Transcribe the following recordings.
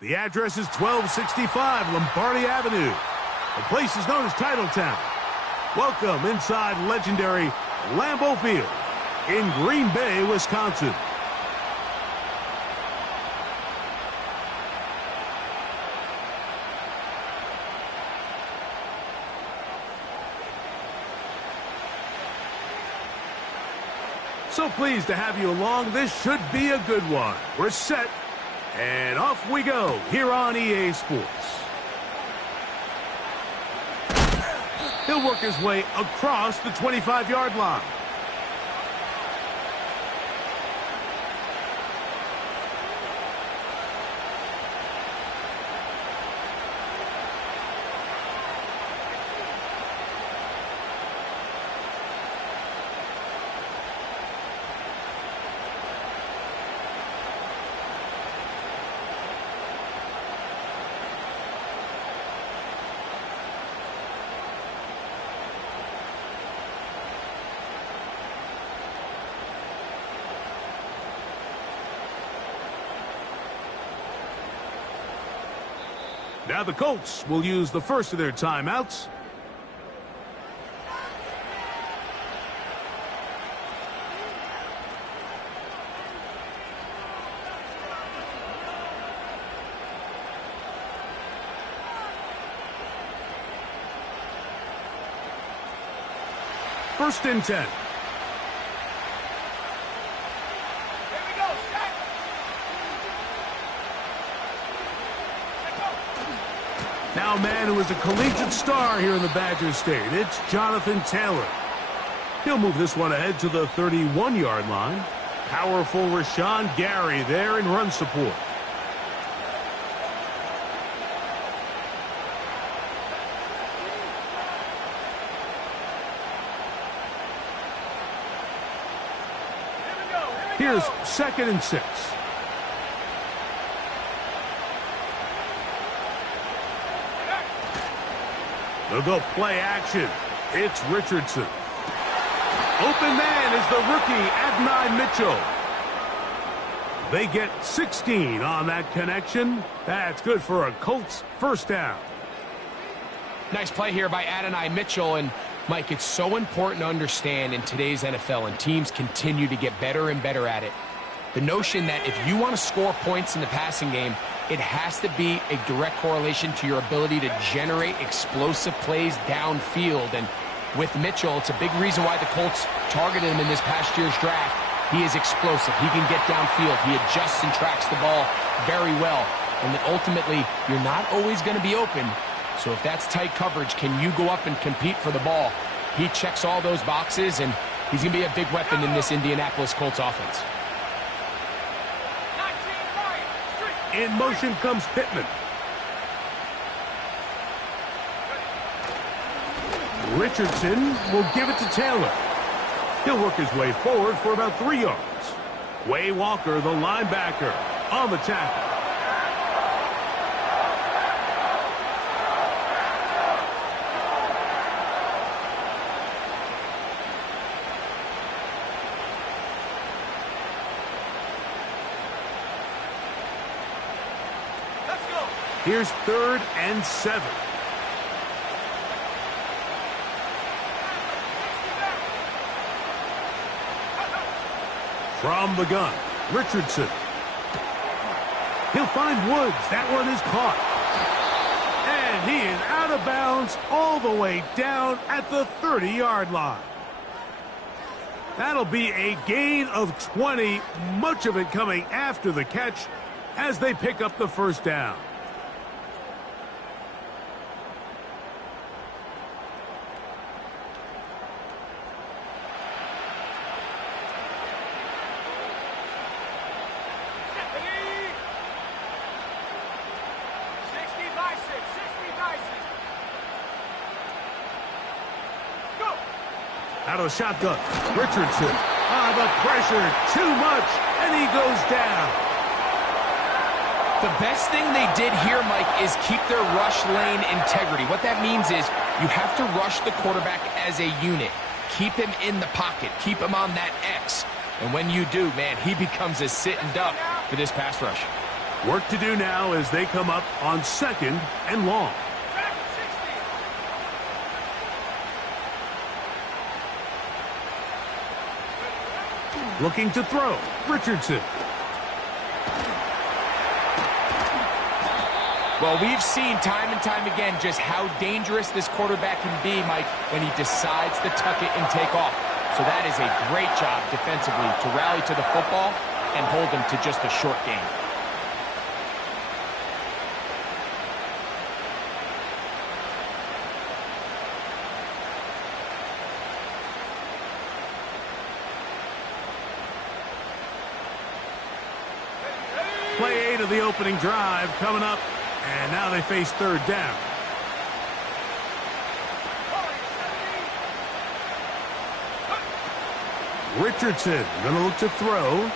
The address is 1265 Lombardi Avenue. The place is known as Titletown. Welcome inside legendary Lambeau Field in Green Bay, Wisconsin. So pleased to have you along. This should be a good one. We're set, and off we go here on EA Sports. He'll work his way across the 25-yard line. Now the Colts will use the first of their timeouts. First and 10. Now a man who is a collegiate star here in the Badger State. It's Jonathan Taylor. He'll move this one ahead to the 31-yard line. Powerful Rashawn Gary there in run support. Here's 2nd and 6. They'll go play action. It's Richardson. Open man is the rookie, Adonai Mitchell. They get 16 on that connection. That's good for a Colts first down. Nice play here by Adonai Mitchell. And, Mike, it's so important to understand in today's NFL, and teams continue to get better and better at it, the notion that if you want to score points in the passing game, it has to be a direct correlation to your ability to generate explosive plays downfield. And with Mitchell, it's a big reason why the Colts targeted him in this past year's draft. He is explosive. He can get downfield. He adjusts and tracks the ball very well. And then ultimately, you're not always going to be open. So if that's tight coverage, can you go up and compete for the ball? He checks all those boxes, and he's going to be a big weapon in this Indianapolis Colts offense. In motion comes Pittman. Richardson will give it to Taylor. He'll work his way forward for about 3 yards. Way Walker, the linebacker, on the tackle. Here's 3rd and 7. From the gun, Richardson. He'll find Woods. That one is caught. And he is out of bounds all the way down at the 30-yard line. That'll be a gain of 20, much of it coming after the catch as they pick up the first down. Out of the shotgun, Richardson. The pressure, too much, and he goes down. The best thing they did here, Mike, is keep their rush lane integrity. What that means is you have to rush the quarterback as a unit. Keep him in the pocket. Keep him on that X. And when you do, man, he becomes a sitting duck for this pass rush. Work to do now as they come up on 2nd and long. Looking to throw. Richardson. Well, we've seen time and time again just how dangerous this quarterback can be, Mike, when he decides to tuck it and take off. So that is a great job defensively to rally to the football and hold him to just a short gain. Play 8 of the opening drive coming up, and now they face 3rd down. Richardson going to look to throw.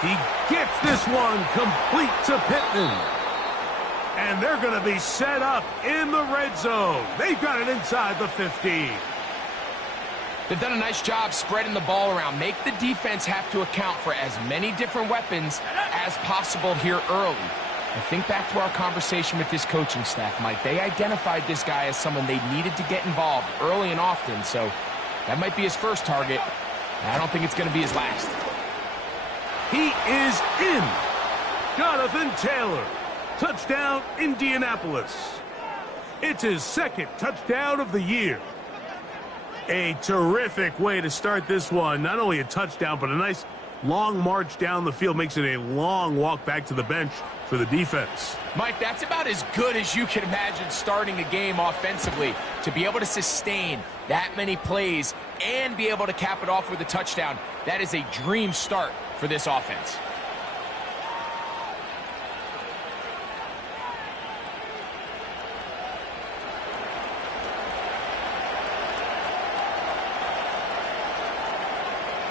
He gets this one complete to Pittman. And they're going to be set up in the red zone. They've got it inside the 15. They've done a nice job spreading the ball around. Make the defense have to account for as many different weapons as possible here early. And think back to our conversation with this coaching staff, Mike. They identified this guy as someone they needed to get involved early and often. So that might be his first target. I don't think it's going to be his last. He is in. Jonathan Taylor. Touchdown, Indianapolis. It's his 2nd touchdown of the year. A terrific way to start this one. Not only a touchdown, but a nice long march down the field. Makes it a long walk back to the bench for the defense. Mike, that's about as good as you can imagine starting a game offensively. To be able to sustain that many plays and be able to cap it off with a touchdown, that is a dream start for this offense.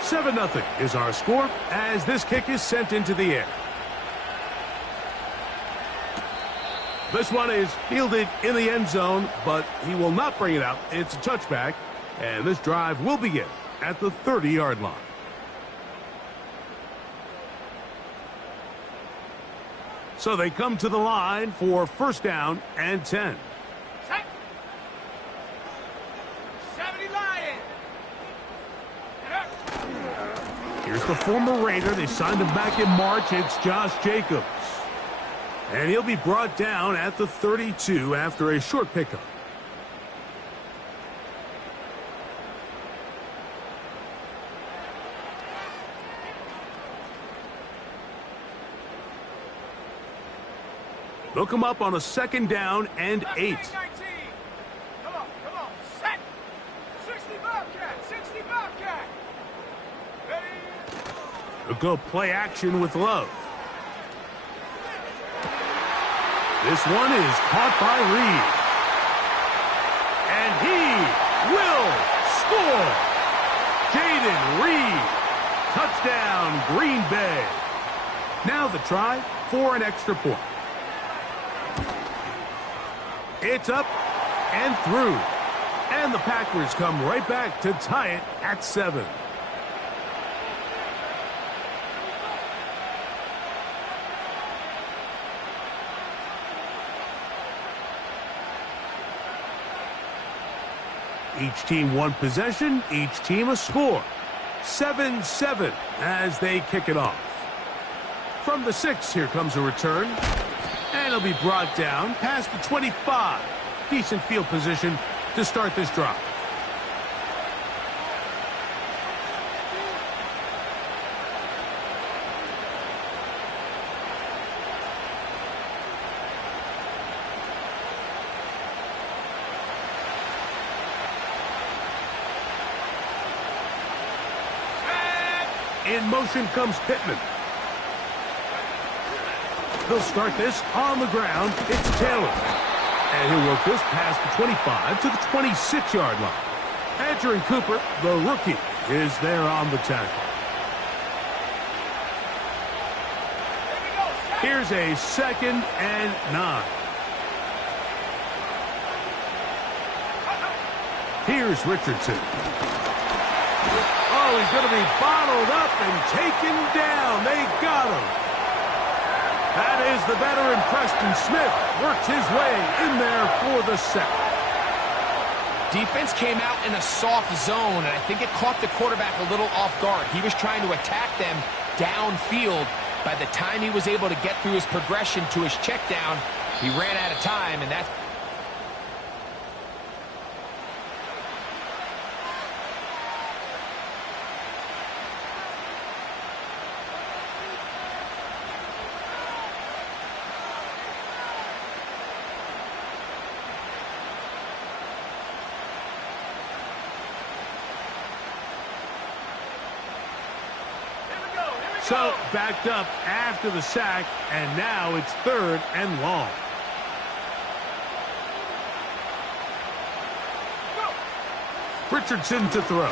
$7-0 is our score as this kick is sent into the air. This one is fielded in the end zone, but he will not bring it out. It's a touchback, and this drive will begin at the 30-yard line. So they come to the line for 1st down and 10. Here's the former Raider. They signed him back in March. It's Josh Jacobs. And he'll be brought down at the 32 after a short pickup. They'll come up on a 2nd down and 8. Come on, set. 60 Bobcat, 60 Bobcat. They'll go play action with Love. This one is caught by Reed. And he will score. Jaden Reed. Touchdown, Green Bay. Now the try for an extra point. It's up and through. And the Packers come right back to tie it at 7. Each team one possession, each team a score. 7-7 as they kick it off. From the 6, here comes a return. And it'll be brought down past the 25. Decent field position to start this drive. In motion comes Pittman. They'll start this on the ground. It's Taylor. And he'll work this past the 25 to the 26-yard line. Andrew Cooper, the rookie, is there on the tackle. Here's a 2nd and 9. Here's Richardson. Oh, he's going to be bottled up and taken down. They got him. That is the veteran Preston Smith. Worked his way in there for the sack. Defense came out in a soft zone, and I think it caught the quarterback a little off guard. He was trying to attack them downfield. By the time he was able to get through his progression to his check down, he ran out of time, and that's... So, backed up after the sack, and now it's 3rd and long. Richardson to throw.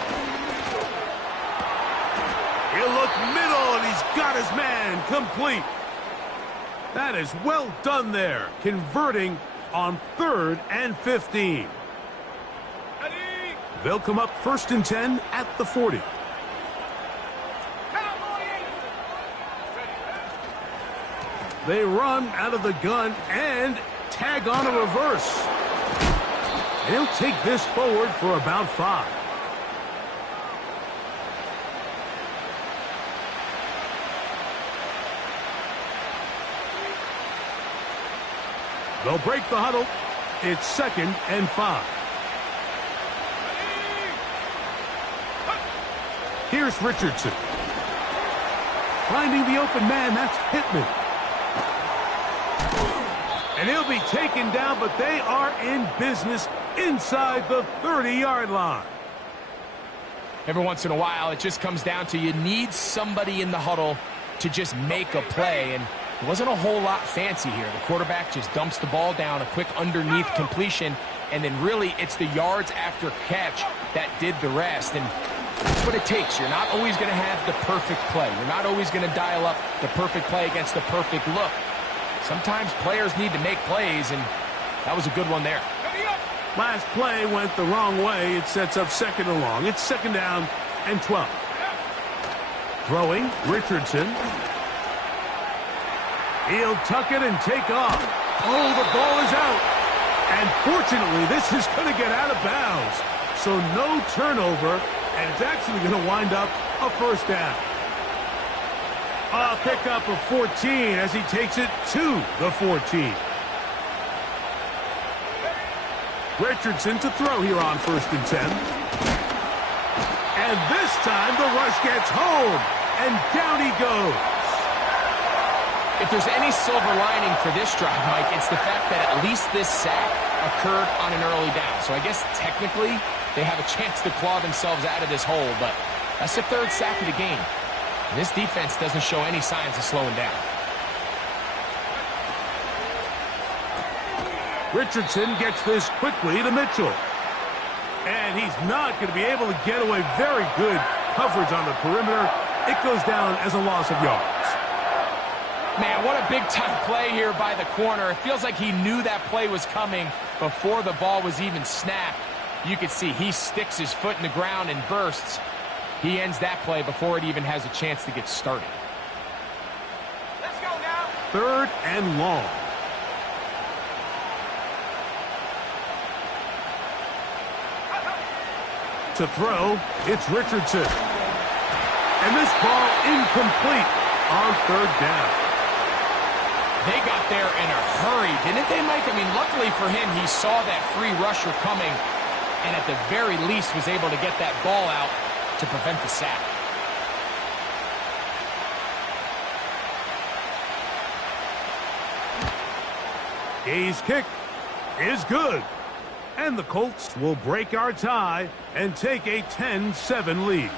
He'll look middle, and he's got his man complete. That is well done there, converting on 3rd and 15. They'll come up 1st and 10 at the 40. They run out of the gun and tag on a reverse. He'll take this forward for about 5. They'll break the huddle. It's 2nd and 5. Here's Richardson. Finding the open man, that's Pittman. And he'll be taken down, but they are in business inside the 30-yard line. Every once in a while, it just comes down to you need somebody in the huddle to just make a play, and it wasn't a whole lot fancy here. The quarterback just dumps the ball down, a quick underneath completion, and then really it's the yards after catch that did the rest, and that's what it takes. You're not always going to have the perfect play. You're not always going to dial up the perfect play against the perfect look. Sometimes players need to make plays, and that was a good one there. Last play went the wrong way. It sets up 2nd and long. It's 2nd down and 12. Throwing, Richardson. He'll tuck it and take off. Oh, the ball is out. And fortunately, this is going to get out of bounds. So no turnover, and it's actually going to wind up a 1st down. A pickup of 14 as he takes it to the 14. Richardson to throw here on 1st and 10. And this time the rush gets home, and down he goes. If there's any silver lining for this drive, Mike, it's the fact that at least this sack occurred on an early down. So I guess technically they have a chance to claw themselves out of this hole, but that's the 3rd sack of the game. And this defense doesn't show any signs of slowing down. Richardson gets this quickly to Mitchell. And he's not going to be able to get away. Very good coverage on the perimeter. It goes down as a loss of yards. Man, what a big-time play here by the corner. It feels like he knew that play was coming before the ball was even snapped. You can see he sticks his foot in the ground and bursts. He ends that play before it even has a chance to get started. Let's go now. 3rd and long. To throw, it's Richardson. And this ball incomplete on 3rd down. They got there in a hurry, didn't they, Mike? I mean, luckily for him, he saw that free rusher coming and at the very least was able to get that ball out to prevent the sack. His kick is good. And the Colts will break our tie and take a 10-7 lead.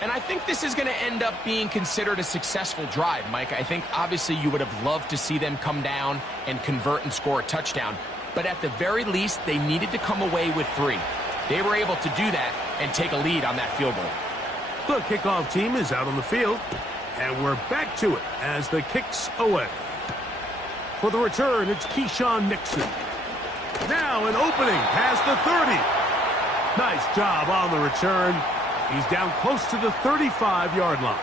And I think this is going to end up being considered a successful drive, Mike. I think obviously you would have loved to see them come down and convert and score a touchdown. But at the very least, they needed to come away with 3. They were able to do that and take a lead on that field goal. The kickoff team is out on the field, and we're back to it as the kick's away. For the return, it's Keyshawn Nixon. Now an opening past the 30. Nice job on the return, He's down close to the 35-yard line.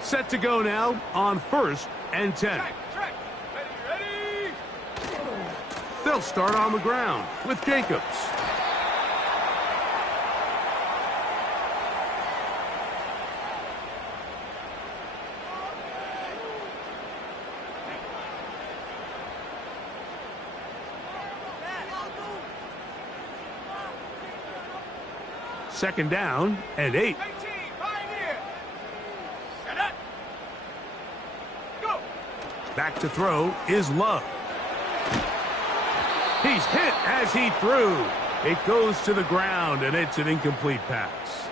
Set to go now on 1st and 10. Check. Ready. They'll start on the ground with Jacobs. Second down and 8. 18, Pioneer. Set up. Go. Back to throw is Love. He's hit as he threw. It goes to the ground, and it's an incomplete pass.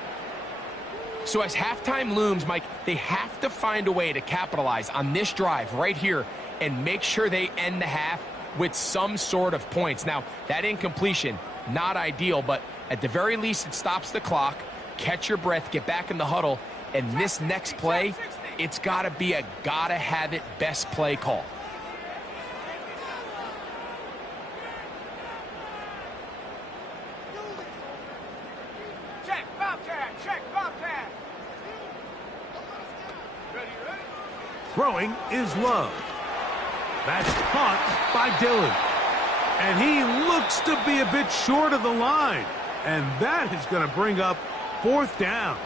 So as halftime looms, Mike, they have to find a way to capitalize on this drive right here and make sure they end the half with some sort of points. Now, that incompletion, not ideal, but at the very least, it stops the clock. Catch your breath, get back in the huddle, and this next play, it's got to be a gotta-have-it best play call. Check, Bobcat. Ready. Throwing is Love. That's caught by Dillon. And he looks to be a bit short of the line. And that is going to bring up 4th down.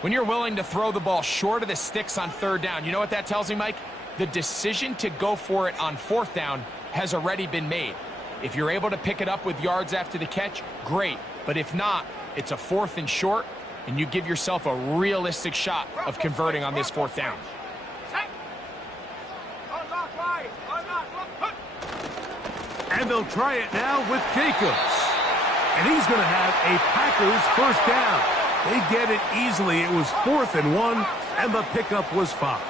When you're willing to throw the ball short of the sticks on 3rd down, you know what that tells me, Mike? The decision to go for it on 4th down has already been made. If you're able to pick it up with yards after the catch, great. But if not, it's a 4th and short, and you give yourself a realistic shot of converting on this 4th down. Check. Unlock right. And they'll try it now with Jacobs. And he's going to have a Packers 1st down. They get it easily. It was 4th and 1, and the pickup was 5.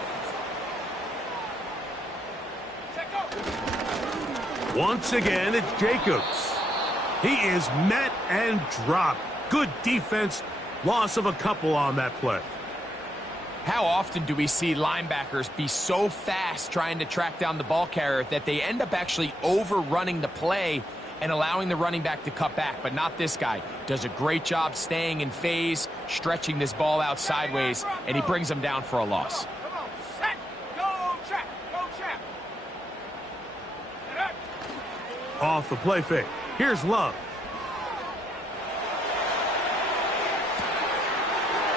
Check go. Once again, it's Jacobs. He is met and dropped. Good defense. Loss of a couple on that play. How often do we see linebackers be so fast trying to track down the ball carrier that they end up actually overrunning the play and allowing the running back to cut back? But not this guy. Does a great job staying in phase, stretching this ball out sideways, and he brings them down for a loss. Come on. Set. Go, check. Off the play fake. Here's Love.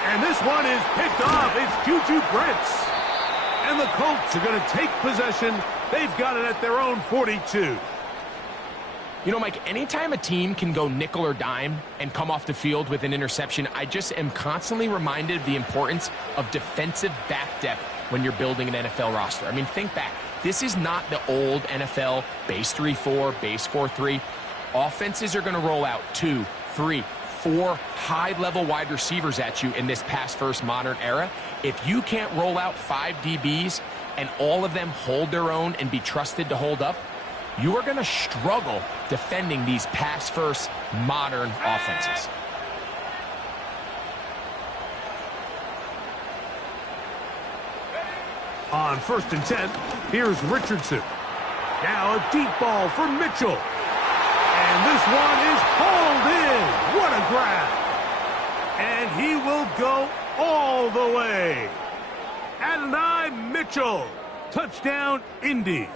And this one is picked off. It's Juju Brents. And the Colts are going to take possession. They've got it at their own 42. You know, Mike, anytime a team can go nickel or dime and come off the field with an interception, I just am constantly reminded of the importance of defensive back depth when you're building an NFL roster. I mean, think back. This is not the old NFL base 3-4, base 4-3. Offenses are going to roll out 2, 3, 4 high-level wide receivers at you in this pass-first modern era. If you can't roll out 5 DBs and all of them hold their own and be trusted to hold up, you are going to struggle defending these pass-first modern offenses. On 1st and 10, here's Richardson. Now a deep ball for Mitchell. And this one is hauled in. What a grab. And he will go all the way. Adonai Mitchell. Touchdown, Indy.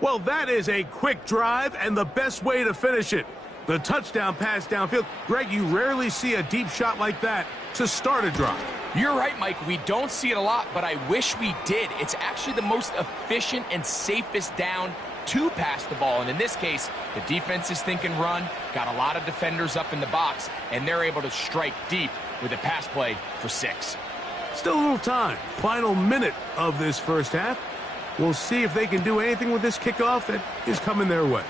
Well, that is a quick drive and the best way to finish it. The touchdown pass downfield. Greg, you rarely see a deep shot like that to start a drive. You're right, Mike. We don't see it a lot, but I wish we did. It's actually the most efficient and safest down to pass the ball. And in this case, the defense is thinking run, got a lot of defenders up in the box, and they're able to strike deep with a pass play for 6. Still a little time. Final minute of this first half. We'll see if they can do anything with this kickoff that is coming their way.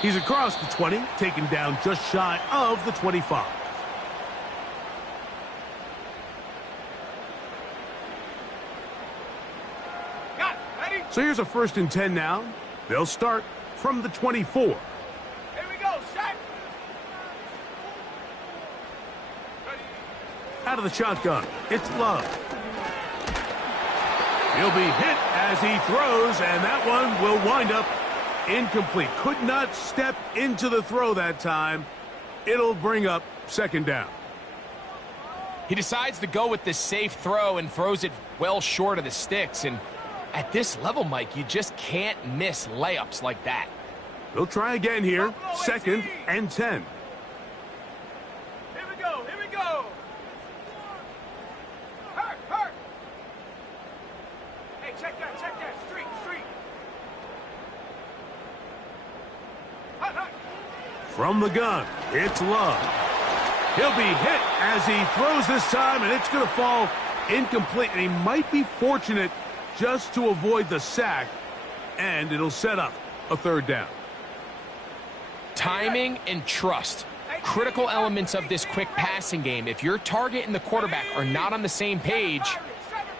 He's across the 20, taken down just shy of the 25. Got it. Ready? So here's a 1st and 10 now. They'll start from the 24. Here we go. Set. Ready. Out of the shotgun, it's Love. He'll be hit as he throws, and that one will wind up incomplete. Could not step into the throw that time. It'll bring up second down. He decides to go with the safe throw and throws it well short of the sticks. And at this level, Mike, you just can't miss layups like that. They'll try again here. Second and 10. Here we go. Here we go. Hurt. Hey, check that. Street. Hut. From the gun, it's Love. He'll be hit as he throws this time, and it's going to fall incomplete. And he might be fortunate just to avoid the sack, and it'll set up a third down. Timing and trust, critical elements of this quick passing game. If your target and the quarterback are not on the same page,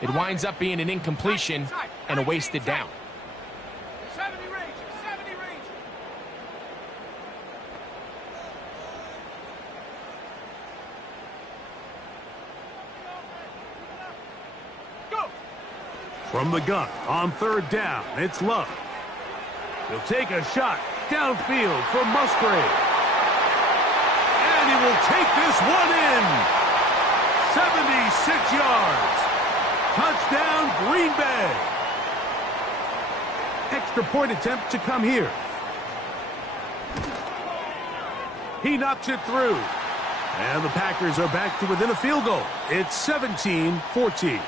it winds up being an incompletion and a wasted down. 70 range. Go. From the gun on third down, it's Love. He'll take a shot downfield for Musgrave. And he will take this one in. 76 yards. Touchdown, Green Bay. Extra point attempt to come here. He knocks it through. And the Packers are back to within a field goal. It's 17-14.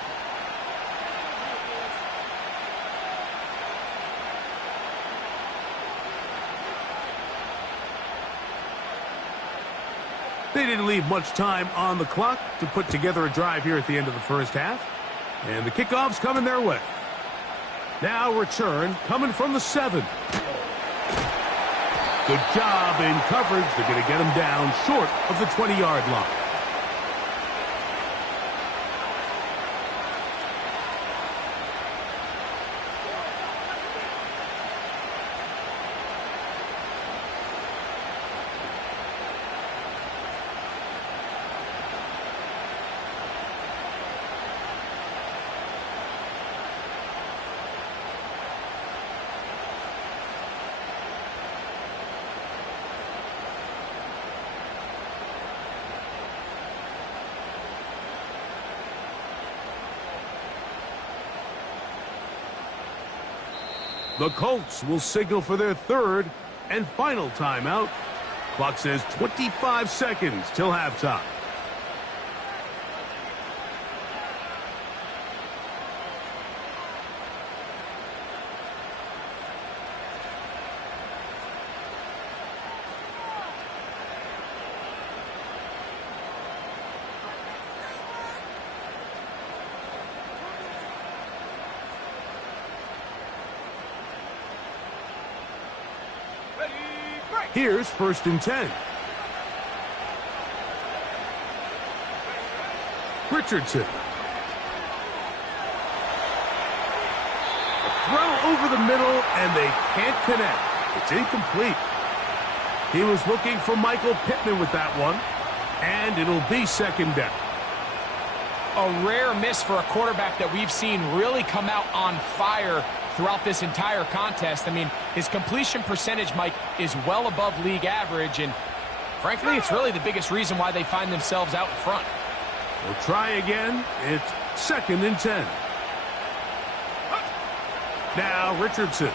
They didn't leave much time on the clock to put together a drive here at the end of the first half. And the kickoff's coming their way. Now return coming from the 7. Good job in coverage. They're going to get him down short of the 20-yard line. The Colts will signal for their third and final timeout. Clock says 25 seconds till halftime. Here's first and 10. Richardson. A throw over the middle, and they can't connect. It's incomplete. He was looking for Michael Pittman with that one, and it'll be second down. A rare miss for a quarterback that we've seen really come out on fire throughout this entire contest. I mean, his completion percentage, Mike, is well above league average, and frankly, it's really the biggest reason why they find themselves out in front. We'll try again. It's second and 10. Now Richardson.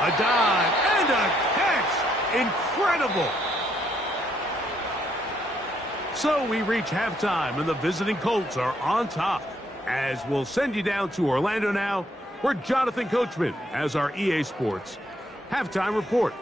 A dive and a catch. Incredible. So we reach halftime, and the visiting Colts are on top. As we'll send you down to Orlando now, where Jonathan Coachman has our EA Sports halftime report.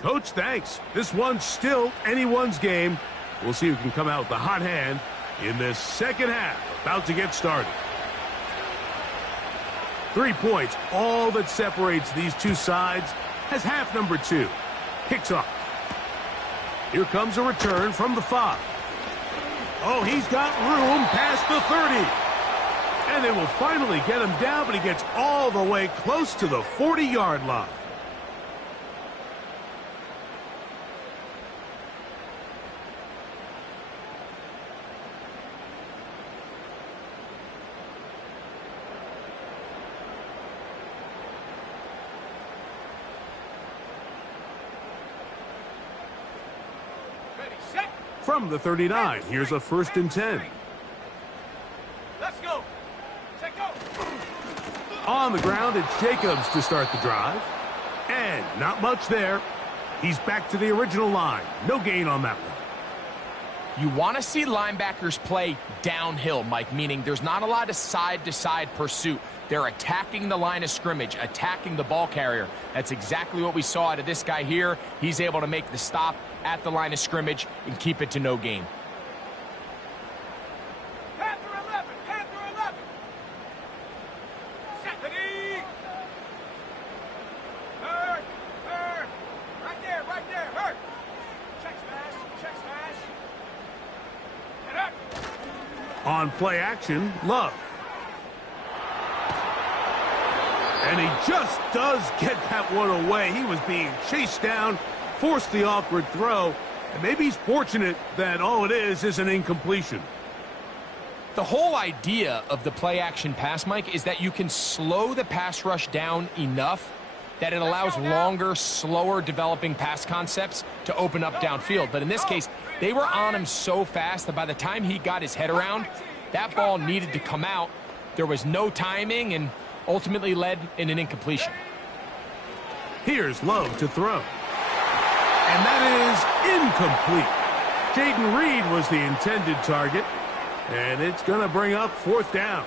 Coach, thanks. This one's still anyone's game. We'll see who can come out with the hot hand in this second half, about to get started. 3 points, all that separates these two sides, as half number 2 kicks off. Here comes a return from the 5. Oh, he's got room past the 30. And they will finally get him down, but he gets all the way close to the 40-yard line. From the 39, here's a 1st and 10. Let's go. Check go. On the ground, it's Jacobs to start the drive. And not much there. He's back to the original line. No gain on that one. You want to see linebackers play downhill, Mike, meaning there's not a lot of side-to-side pursuit. They're attacking the line of scrimmage, attacking the ball carrier. That's exactly what we saw out of this guy here. He's able to make the stop at the line of scrimmage and keep it to no gain. Panther 11. Panther 11. Set. Ready. Hurt. Hurt. Right there. Right there. Hurt. Check smash. Check smash. And hurt. On play action, Love. And he just does get that one away. He was being chased down, forced the awkward throw, and maybe he's fortunate that all it is an incompletion. The whole idea of the play-action pass, Mike, is that you can slow the pass rush down enough that it allows longer, slower developing pass concepts to open up downfield. But in this case, they were on him so fast that by the time he got his head around, that ball needed to come out. There was no timing and ultimately led in an incompletion. Here's Love to throw. And that is incomplete. Jaden Reed was the intended target, and it's going to bring up 4th down.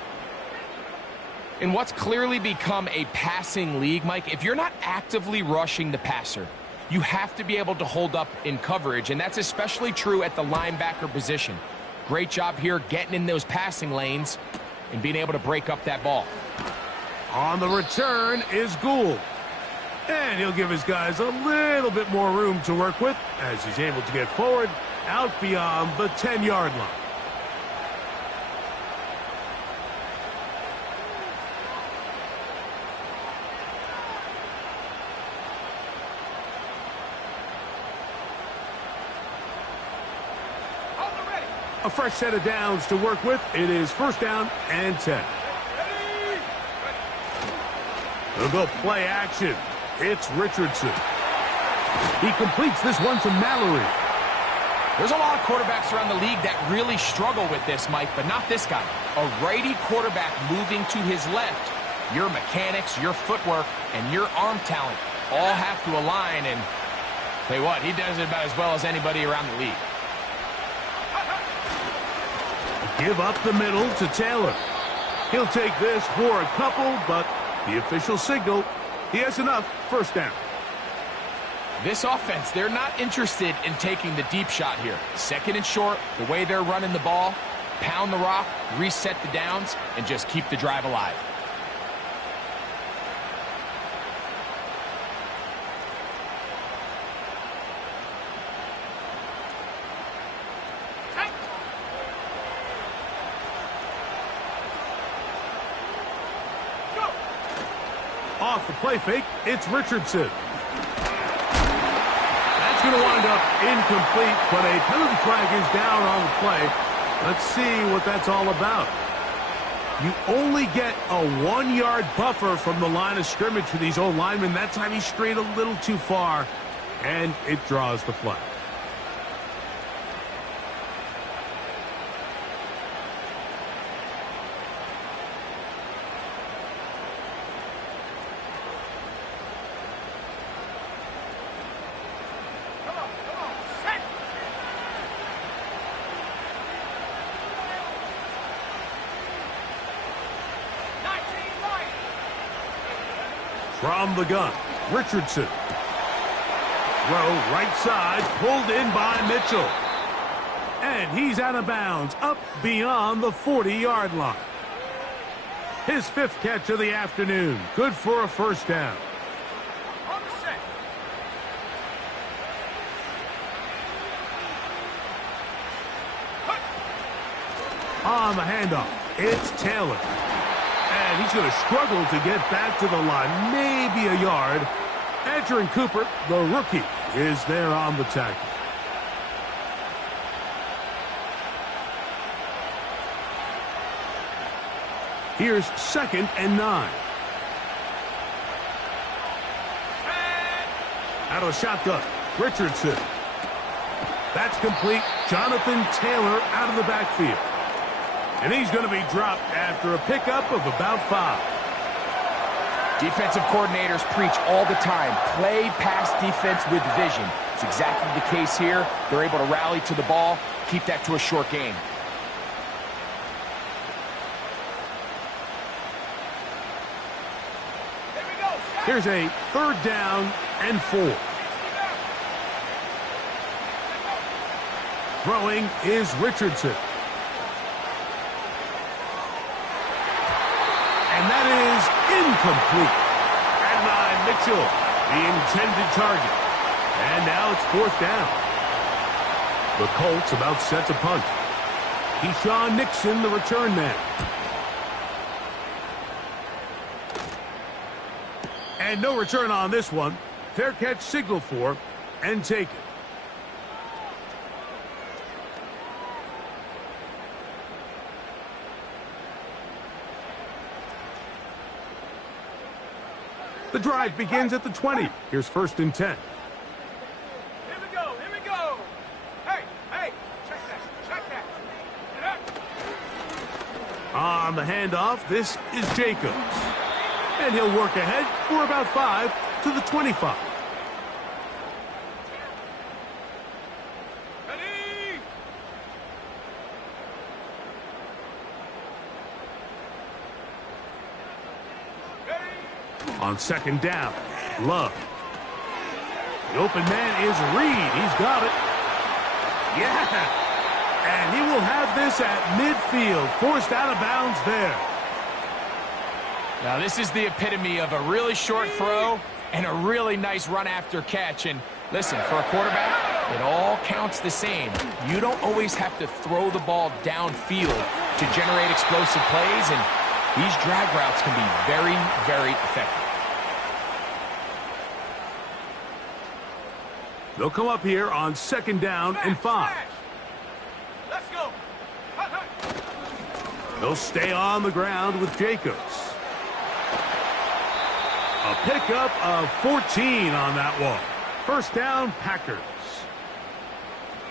In what's clearly become a passing league, Mike, if you're not actively rushing the passer, you have to be able to hold up in coverage, and that's especially true at the linebacker position. Great job here getting in those passing lanes and being able to break up that ball. On the return is Gould. And he'll give his guys a little bit more room to work with as he's able to get forward out beyond the 10-yard line. A fresh set of downs to work with. It is 1st down and 10. They'll go play action. It's Richardson. He completes this one to Mallory. There's a lot of quarterbacks around the league that really struggle with this, Mike, but not this guy. A righty quarterback moving to his left. Your mechanics, your footwork, and your arm talent all have to align, and tell you what, he does it about as well as anybody around the league. Give up the middle to Taylor. He'll take this for a couple, but the official signal, he has enough. 1st down. This offense, they're not interested in taking the deep shot here. 2nd and short, the way they're running the ball, pound the rock, reset the downs, and just keep the drive alive. Off the play fake, it's Richardson. That's going to wind up incomplete, but a penalty flag is down on the play. Let's see what that's all about. You only get a 1-yard buffer from the line of scrimmage for these old linemen. That time he strayed a little too far, and it draws the flag. From the gun, Richardson. Throw right side, pulled in by Mitchell. And he's out of bounds, up beyond the 40-yard line. His 5th catch of the afternoon. Good for a 1st down. On the handoff, It's Taylor. And he's going to struggle to get back to the line, maybe a yard. Edgerrin Cooper, the rookie, is there on the tackle. Here's 2nd and 9. Out of the shotgun, Richardson. That's complete. Jonathan Taylor out of the backfield. And he's going to be dropped after a pickup of about 5. Defensive coordinators preach all the time, play pass defense with vision. It's exactly the case here. They're able to rally to the ball, keep that to a short game. Here's a 3rd down and 4. Throwing is Richardson. And that is incomplete. Adonai Mitchell, the intended target. And now it's 4th down. The Colts about set to punt. Keyshawn Nixon, the return man. And no return on this one. Fair catch signal for and taken. The drive begins at the 20. Here's 1st and 10. Here we go, here we go. Hey, check that. Get up. On the handoff, this is Jacobs. And he'll work ahead for about 5 to the 25. Ready? On 2nd down, Love. The open man is Reed. He's got it. Yeah. And he will have this at midfield. Forced out of bounds there. Now, this is the epitome of a really short throw and a really nice run after catch. And listen, for a quarterback, it all counts the same. You don't always have to throw the ball downfield to generate explosive plays, and these drag routes can be very, very effective. They'll come up here on 2nd down and 5. Let's go. They'll stay on the ground with Jacobs. A pickup of 14 on that one. 1st down, Packers.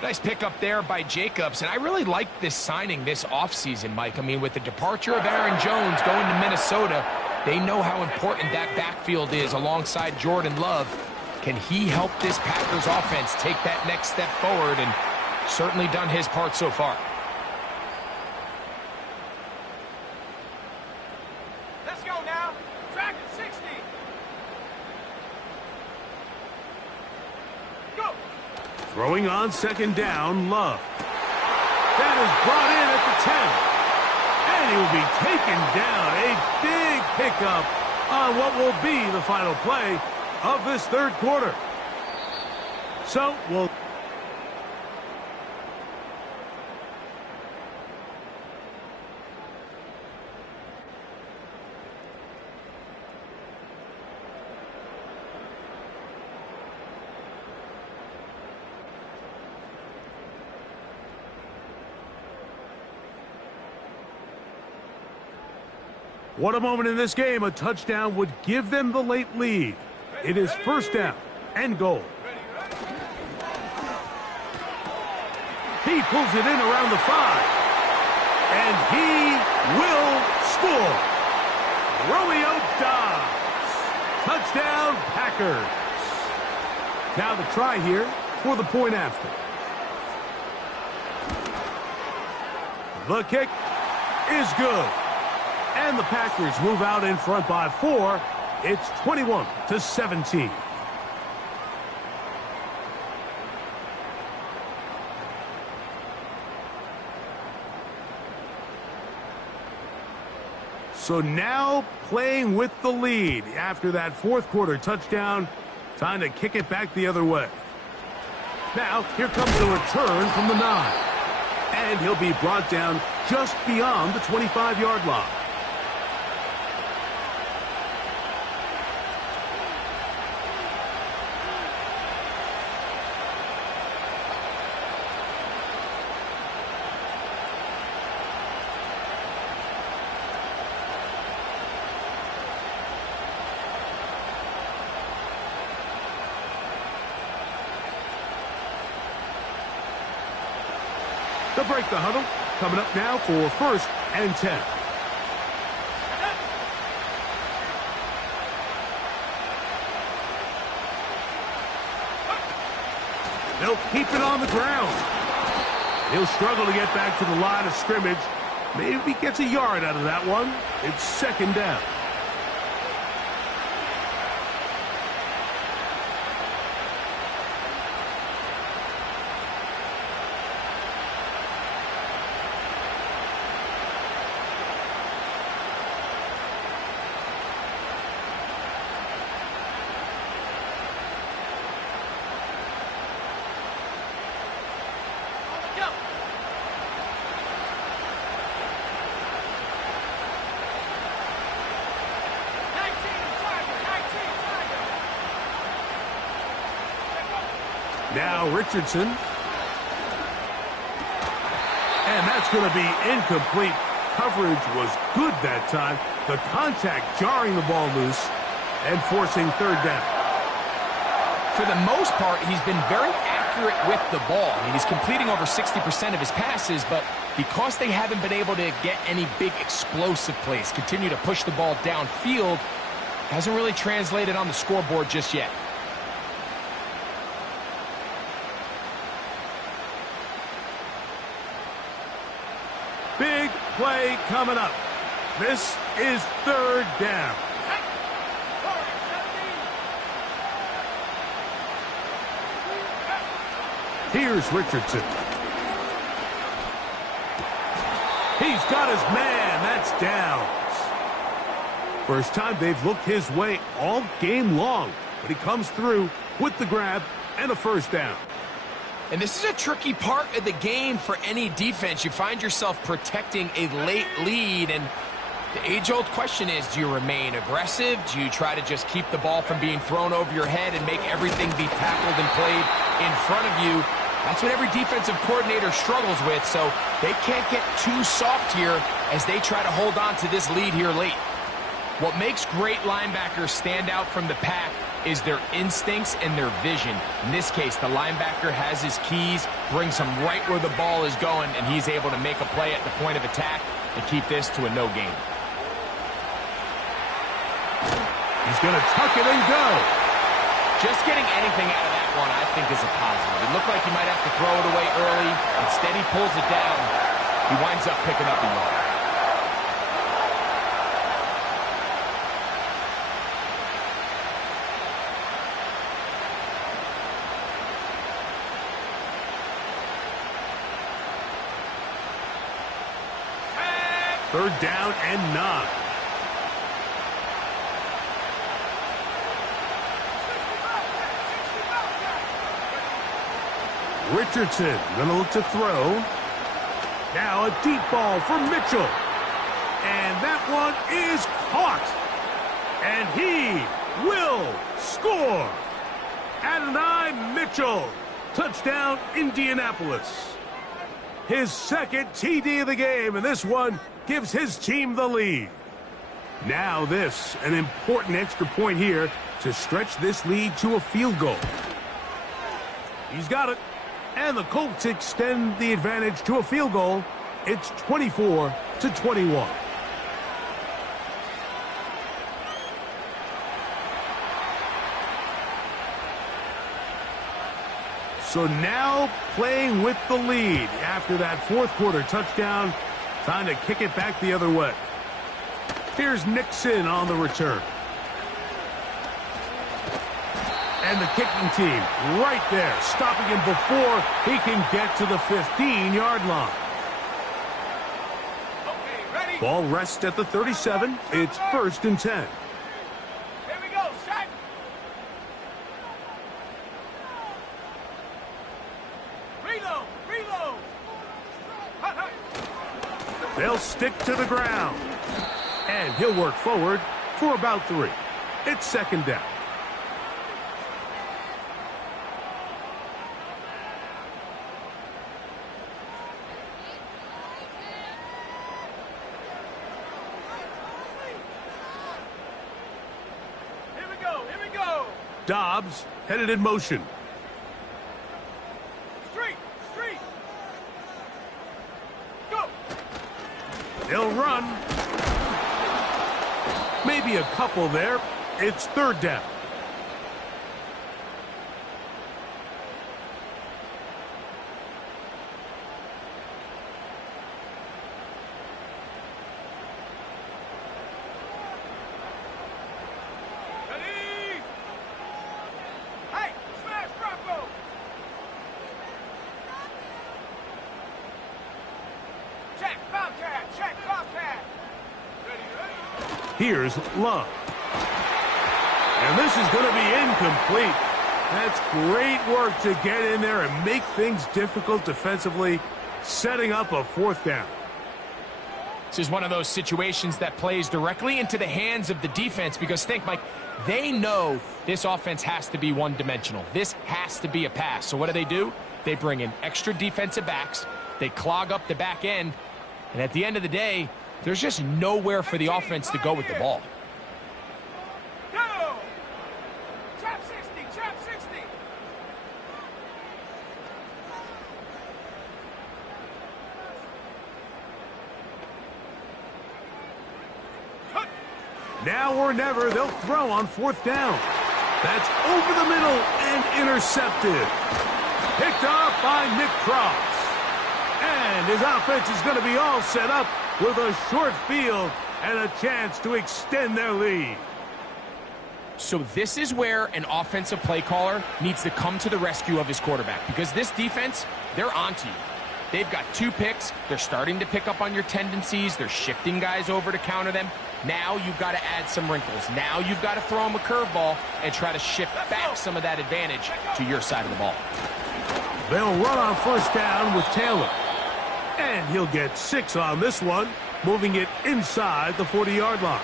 Nice pickup there by Jacobs, and I really like this signing this offseason, Mike. I mean, with the departure of Aaron Jones going to Minnesota, they know how important that backfield is alongside Jordan Love. Can he help this Packers offense take that next step forward? And certainly done his part so far. Let's go now. Dragon 60. Go. Throwing on 2nd down, Love. That is brought in at the 10. And he will be taken down. A big pickup on what will be the final play of this 3rd quarter. So, we'll... What a moment in this game. A touchdown would give them the late lead. It is 1st down and goal. He pulls it in around the 5. And he will score. Romeo Dobbs. Touchdown, Packers. Now the try here for the point after. The kick is good. And the Packers move out in front by 4. It's 21-17. So now playing with the lead after that 4th quarter touchdown. Time to kick it back the other way. Now here comes the return from the 9. And he'll be brought down just beyond the 25-yard line. They'll break the huddle. Coming up now for 1st and 10. They'll keep it on the ground. He'll struggle to get back to the line of scrimmage. Maybe he gets a yard out of that one. It's 2nd down. Now Richardson. And that's going to be incomplete. Coverage was good that time. The contact jarring the ball loose and forcing 3rd down. For the most part, he's been very accurate with the ball. I mean, he's completing over 60% of his passes, but because they haven't been able to get any big explosive plays, continue to push the ball downfield, hasn't really translated on the scoreboard just yet. Big play coming up. This is 3rd down. Here's Richardson. He's got his man. That's downs. First time they've looked his way all game long, but he comes through with the grab and a 1st down. And this is a tricky part of the game for any defense. You find yourself protecting a late lead, and the age-old question is, do you remain aggressive? Do you try to just keep the ball from being thrown over your head and make everything be tackled and played in front of you? That's what every defensive coordinator struggles with, so they can't get too soft here as they try to hold on to this lead here late. What makes great linebackers stand out from the pack is their instincts and their vision. In this case, the linebacker has his keys, brings him right where the ball is going, and he's able to make a play at the point of attack and keep this to a no gain. He's going to tuck it and go. Just getting anything out of that one, I think, is a positive. It looked like he might have to throw it away early. Instead, he pulls it down. He winds up picking up a yard. Third down and 9. Richardson going to look to throw. Now a deep ball for Mitchell. And that one is caught. And he will score. Adonai Mitchell. Touchdown, Indianapolis. His 2nd TD of the game, and this one gives his team the lead. Now this, an important extra point here to stretch this lead to a field goal. He's got it. And the Colts extend the advantage to a field goal. It's 24-21. So now playing with the lead after that 4th quarter touchdown. Time to kick it back the other way. Here's Nixon on the return. And the kicking team right there, stopping him before he can get to the 15-yard line. Okay, ready? Ball rests at the 37. It's 1st and 10. Here we go, set. Reload, reload. Hut, hut. They'll stick to the ground. And he'll work forward for about 3. It's second down. Here we go. Dobbs headed in motion. Street. Go. They'll run. Maybe a couple there. It's third down. Ready. Hey, smash Bronco. Check Bobcat. Ready. Here's Love. And this is going to be incomplete. That's great work to get in there and make things difficult defensively, setting up a fourth down. This is one of those situations that plays directly into the hands of the defense because think, Mike, they know this offense has to be one-dimensional. This has to be a pass. So what do? They bring in extra defensive backs. They clog up the back end. And at the end of the day, there's just nowhere for the offense to go with the ball. Go. Chop 60. Now or never, they'll throw on fourth down. That's over the middle and intercepted. Picked off by Nick Cross. And his offense is going to be all set up with a short field and a chance to extend their lead. So this is where an offensive play caller needs to come to the rescue of his quarterback because this defense, they're onto you. They've got 2 picks. They're starting to pick up on your tendencies. They're shifting guys over to counter them. Now you've got to add some wrinkles. Now you've got to throw them a curveball and try to shift back some of that advantage to your side of the ball. They'll run on first down with Taylor. And he'll get 6 on this one, moving it inside the 40-yard line.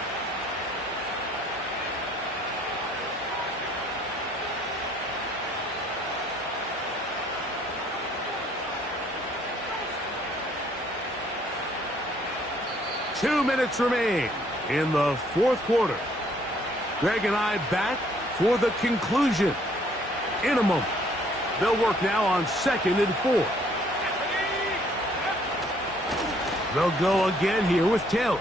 Two minutes remain in the fourth quarter. Greg and I back for the conclusion in a moment. They'll work now on 2nd and 4. They'll go again here with Taylor.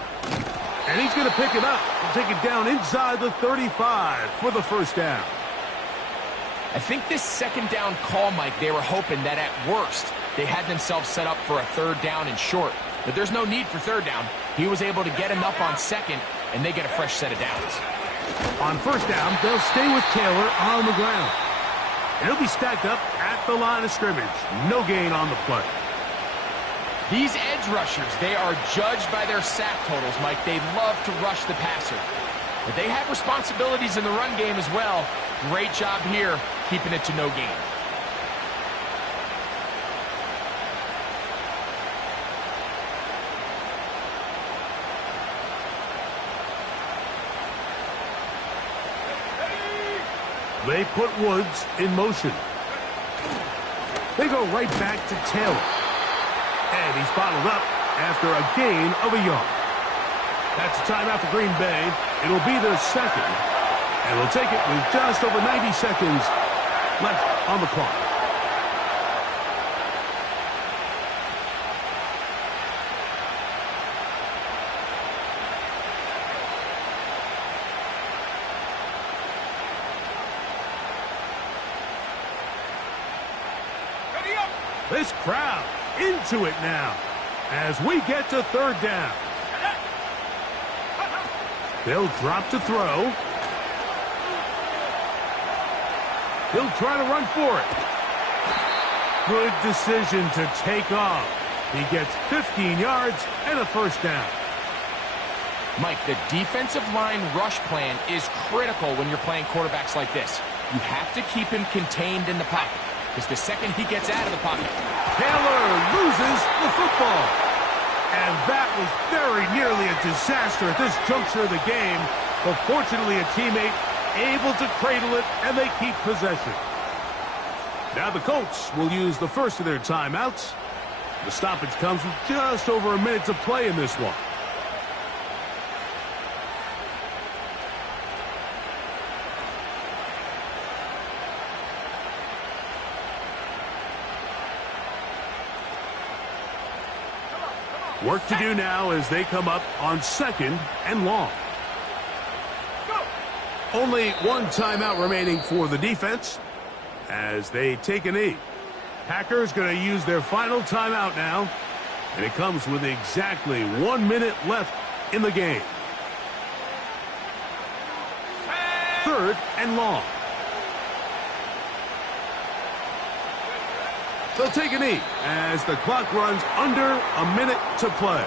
And he's going to pick it up and take it down inside the 35 for the first down. I think this second down call, Mike, they were hoping that at worst they had themselves set up for a third down and short. But there's no need for third down. He was able to get enough on second, and they get a fresh set of downs. On first down, they'll stay with Taylor on the ground. And he'll be stacked up at the line of scrimmage. No gain on the play. These edge rushers, they are judged by their sack totals, Mike. They love to rush the passer. But they have responsibilities in the run game as well. Great job here, keeping it to no gain. They put Woods in motion. They go right back to Taylor. And he's bottled up after a gain of a yard. That's a timeout for Green Bay. It'll be their second. And they'll take it with just over 90 seconds left on the clock. This crowd into it now as we get to third down. They'll drop to throw. He'll try to run for it. Good decision to take off. He gets 15 yards and a first down. Mike, the defensive line rush plan is critical when you're playing quarterbacks like this. You have to keep him contained in the pocket. Because the second he gets out of the pocket, Taylor loses the football. And that was very nearly a disaster at this juncture of the game. But fortunately, a teammate able to cradle it, and they keep possession. Now the Colts will use the first of their timeouts. The stoppage comes with just over a minute to play in this one. Work to do now as they come up on 2nd and long. Only one timeout remaining for the defense as they take a knee. Packers going to use their final timeout now, and it comes with exactly 1 minute left in the game. 3rd and long. They'll take a knee as the clock runs under a minute to play.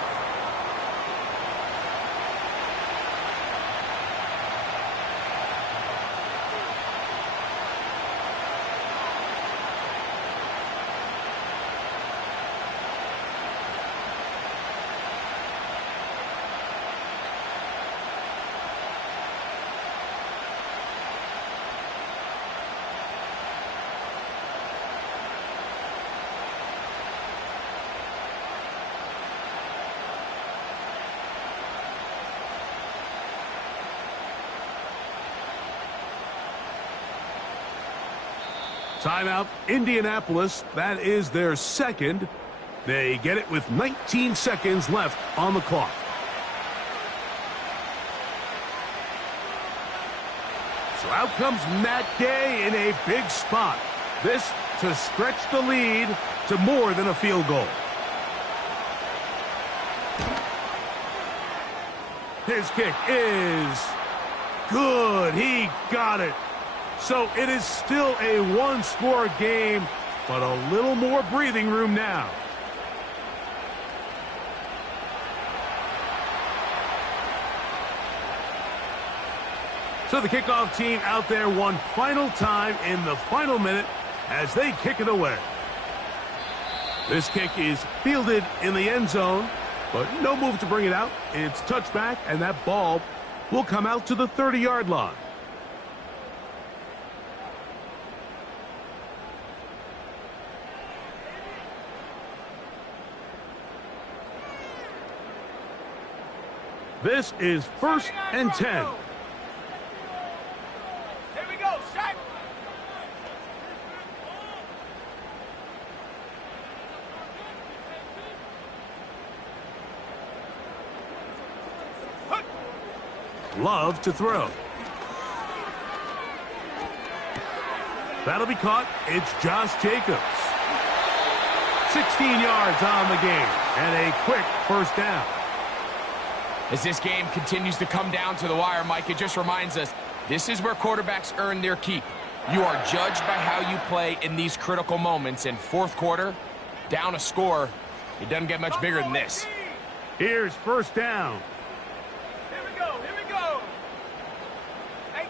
Timeout, Indianapolis. That is their 2nd. They get it with 19 seconds left on the clock. So out comes Matt Gay in a big spot. This to stretch the lead to more than a field goal. His kick is good. He got it. So it is still a one-score game, but a little more breathing room now. So the kickoff team out there one final time in the final minute as they kick it away. This kick is fielded in the end zone, but no move to bring it out. It's touchback, and that ball will come out to the 30-yard line. This is 1st and 10. Here we go, set. Love to throw. That'll be caught. It's Josh Jacobs. 16 yards on the game and a quick first down. As this game continues to come down to the wire, Mike, it just reminds us, this is where quarterbacks earn their keep. You are judged by how you play in these critical moments. In 4th quarter, down a score, it doesn't get much bigger than this. Here's first down. Here we go, here we go. 18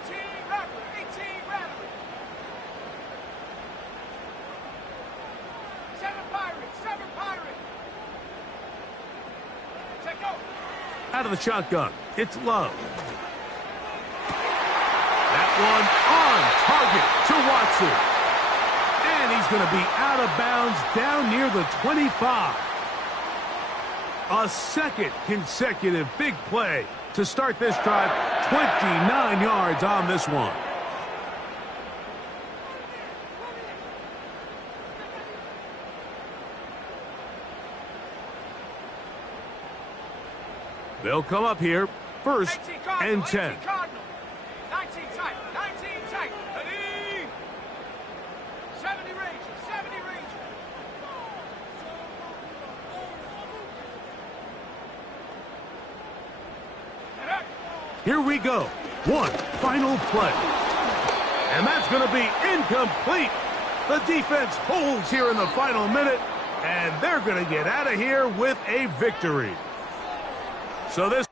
Rattler, 18 Rattler. 7 Pirates, 7 Pirates. Check go. Out of the shotgun, it's Love. That one on target to Watson. And he's going to be out of bounds down near the 25. A 2nd consecutive big play to start this drive. 29 yards on this one. They'll come up here, 1st and 10. 19 tight, 19 tight. Ready? 70 Rangers, 70 Rangers. Here we go. One final play. And that's going to be incomplete. The defense holds here in the final minute, and they're going to get out of here with a victory. So this